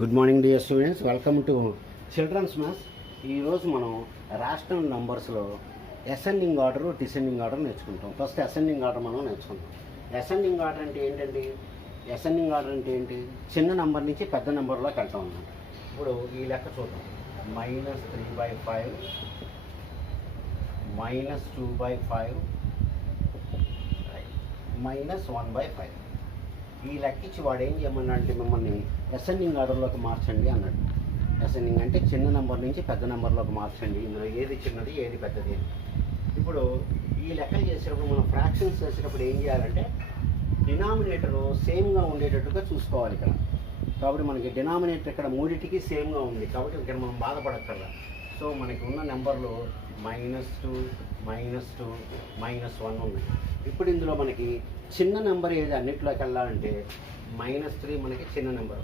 Good morning dear students, welcome to children's maths. ఈరోజు మనం rational నంబర్స్లో అసెండింగ్ ఆర్డర్, డిసెండింగ్ ఆర్డర్ నేర్చుకుంటాం. First ascending order మనం నేర్చుకుంటాం. అసెండింగ్ ఆర్డర్ అంటే ఏంటండి? అసెండింగ్ ఆర్డర్ అంటే ఏంటి? చిన్న నెంబర్ నుంచి పెద్ద నెంబర్లోకి వెళ్తాం అన్నమాట. ఇప్పుడు ఈ లెక్క చూద్దాం. -3/5, -2/5, -1/5. ఈ లెక్కించి వాడు ఏం చేయమన్నాడంటే మిమ్మల్ని అసెండింగ్ ఆర్డర్లోకి మార్చండి అన్నాడు. అసెండింగ్ అంటే చిన్న నెంబర్ నుంచి పెద్ద నెంబర్లోకి మార్చండి, ఇందులో ఏది చిన్నది ఏది పెద్దది. ఇప్పుడు ఈ లెక్కలు చేసేటప్పుడు మనం ఫ్రాక్షన్స్ చేసేటప్పుడు ఏం చేయాలంటే డినామినేటరు సేమ్గా ఉండేటట్టుగా చూసుకోవాలి ఇక్కడ. కాబట్టి మనకి డినామినేటర్ ఇక్కడ మూడింటికి సేమ్గా ఉంది, కాబట్టి ఇక్కడ మనం బాధపడక్కర్లా. సో మనకి ఉన్న నెంబర్లు -2, -2, -1 ఉన్నాయి. ఇప్పుడు ఇందులో మనకి చిన్న నెంబర్ ఏది అన్నిట్లోకి వెళ్ళాలంటే -3 మనకి చిన్న నెంబర్.